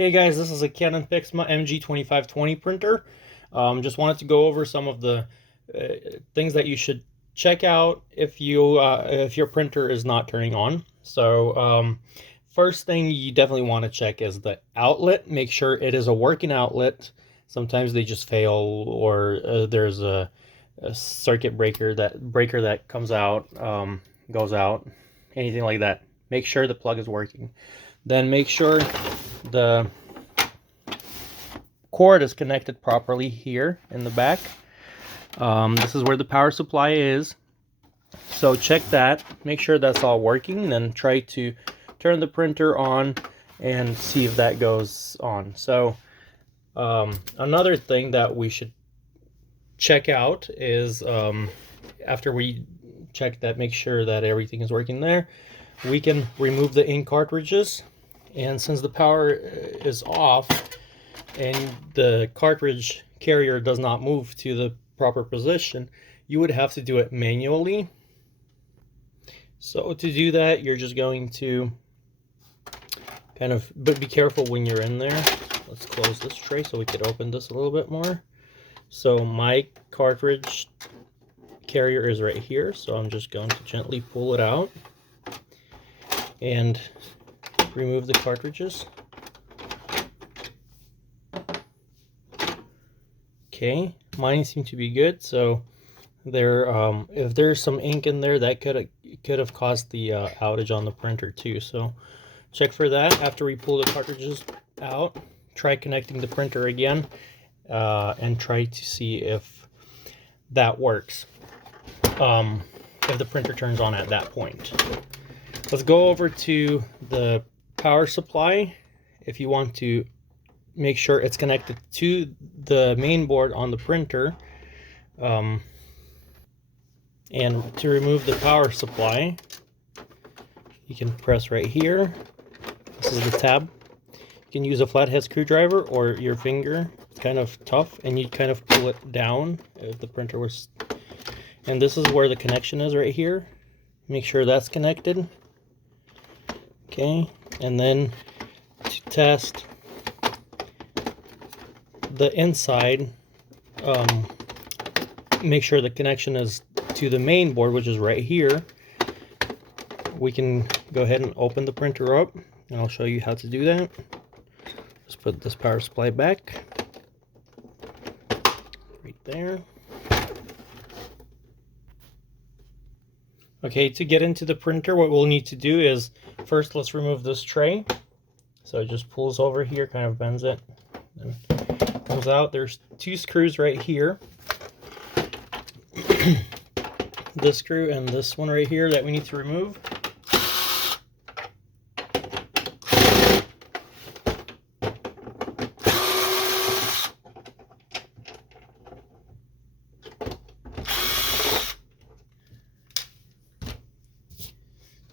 Hey guys, this is a Canon Pixma MG2520 printer. Just wanted to go over some of the things that you should check out if your printer is not turning on. So first thing you definitely want to check is the outlet. Make sure it is a working outlet. Sometimes they just fail, or there's a circuit breaker that comes out, goes out, anything like that. Make sure the plug is working. Then make sure the cord is connected properly here in the back. This is where the power supply is, so check that, make sure that's all working, then try to turn the printer on and see if that goes on. So another thing that we should check out is after we check that, make sure that everything is working there, we can remove the ink cartridges. And since the power is off and the cartridge carrier does not move to the proper position, you would have to do it manually. So to do that, you're just going to but be careful when you're in there. Let's close this tray so we could open this a little bit more. So my cartridge carrier is right here, so I'm just going to gently pull it out and remove the cartridges. Okay, mine seem to be good, so there if there's some ink in there, that could have caused the outage on the printer too, so check for that. After we pull the cartridges out, try connecting the printer again and try to see if that works, if the printer turns on at that point. Let's go over to the power supply. If you want to make sure it's connected to the main board on the printer, and to remove the power supply, you can press right here. This is the tab. You can use a flathead screwdriver or your finger. It's kind of tough, and you kind of pull it down if the printer was, and this is where the connection is right here. Make sure that's connected. Okay, and then to test the inside, make sure the connection is to the main board, which is right here. We can go ahead and open the printer up, and I'll show you how to do that. Just put this power supply back right there. Okay, to get into the printer, what we'll need to do is, first let's remove this tray. So it just pulls over here, kind of bends it, and comes out. There's two screws right here. This screw and this one right here that we need to remove.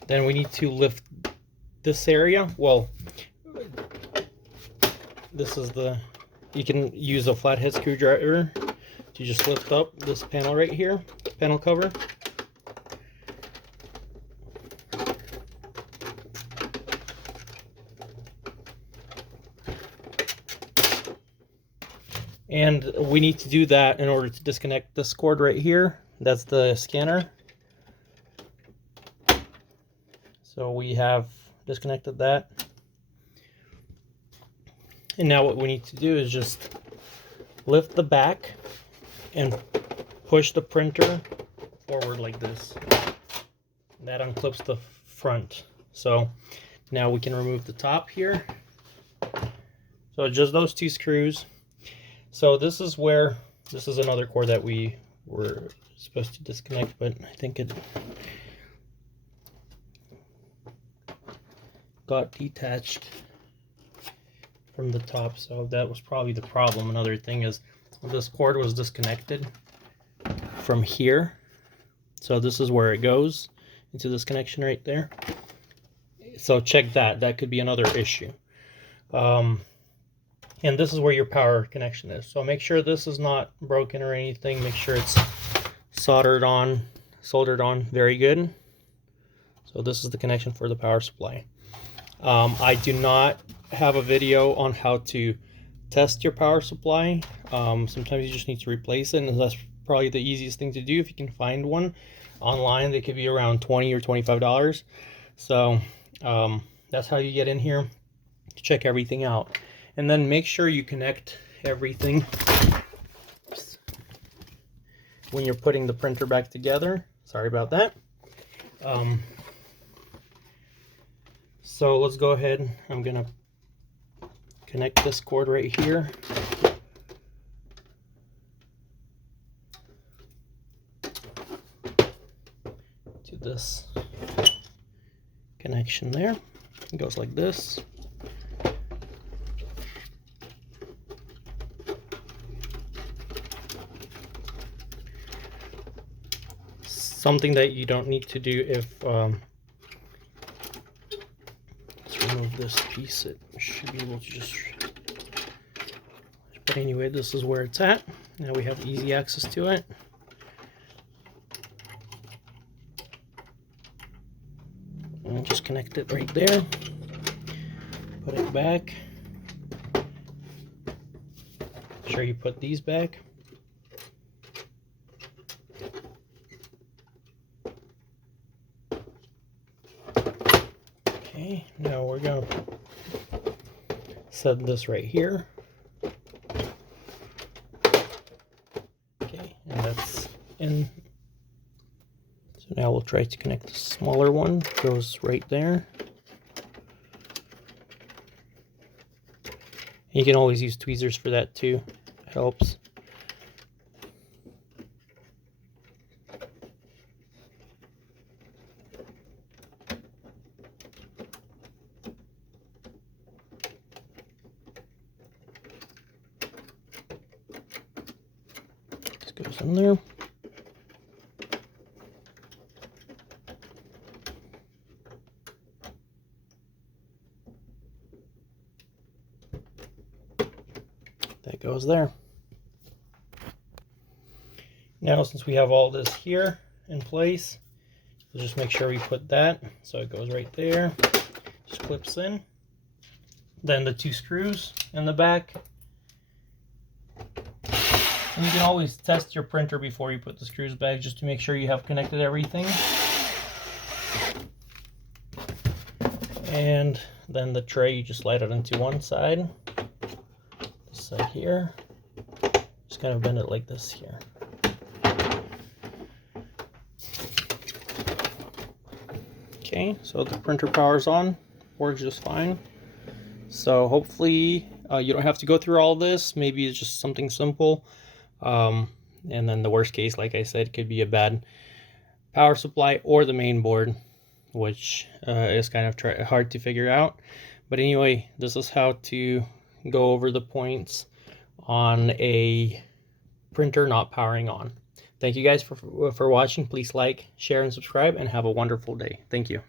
Then we need to lift this area. Well, this is you can use a flathead screwdriver to just lift up this panel right here, panel cover. And we need to do that in order to disconnect this cord right here. That's the scanner. So we have disconnected that. And now what we need to do is just lift the back and push the printer forward like this. That unclips the front. So now we can remove the top here. So just those two screws. So this is another cord that we were supposed to disconnect, but I think it got detached from the top, so that was probably the problem. Another thing is this cord was disconnected from here, so this is where it goes into this connection right there. So check that could be another issue. And this is where your power connection is, so make sure this is not broken or anything. Make sure it's soldered on very good. So this is the connection for the power supply. I do not have a video on how to test your power supply. Sometimes you just need to replace it, and that's probably the easiest thing to do if you can find one online. They could be around $20 or $25. So that's how you get in here to check everything out. And then make sure you connect everything when you're putting the printer back together. Sorry about that. So let's go ahead. I'm gonna connect this cord right here. To this connection there. It goes like this. Something that you don't need to do if let's remove this piece. It should be able to just, but anyway, this is where it's at. Now we have easy access to it. And just connect it right there. Put it back. Make sure you put these back. Okay, now we're going to set this right here. Okay, and that's in. So now we'll try to connect the smaller one. Goes right there. You can always use tweezers for that too. It helps. This goes in there. That goes there. Now, since we have all this here in place, we'll just make sure we put that so it goes right there. Just clips in. Then the two screws in the back. And you can always test your printer before you put the screws back, just to make sure you have connected everything. And then the tray, you just slide it into one side. This side here. Just kind of bend it like this here. Okay, so the printer power's on, works just fine. So hopefully you don't have to go through all this. Maybe it's just something simple. And then the worst case, like I said, could be a bad power supply or the main board, which is kind of hard to figure out. But anyway, this is how to go over the points on a printer not powering on. Thank you guys for watching. Please like, share, and subscribe, and have a wonderful day. Thank you.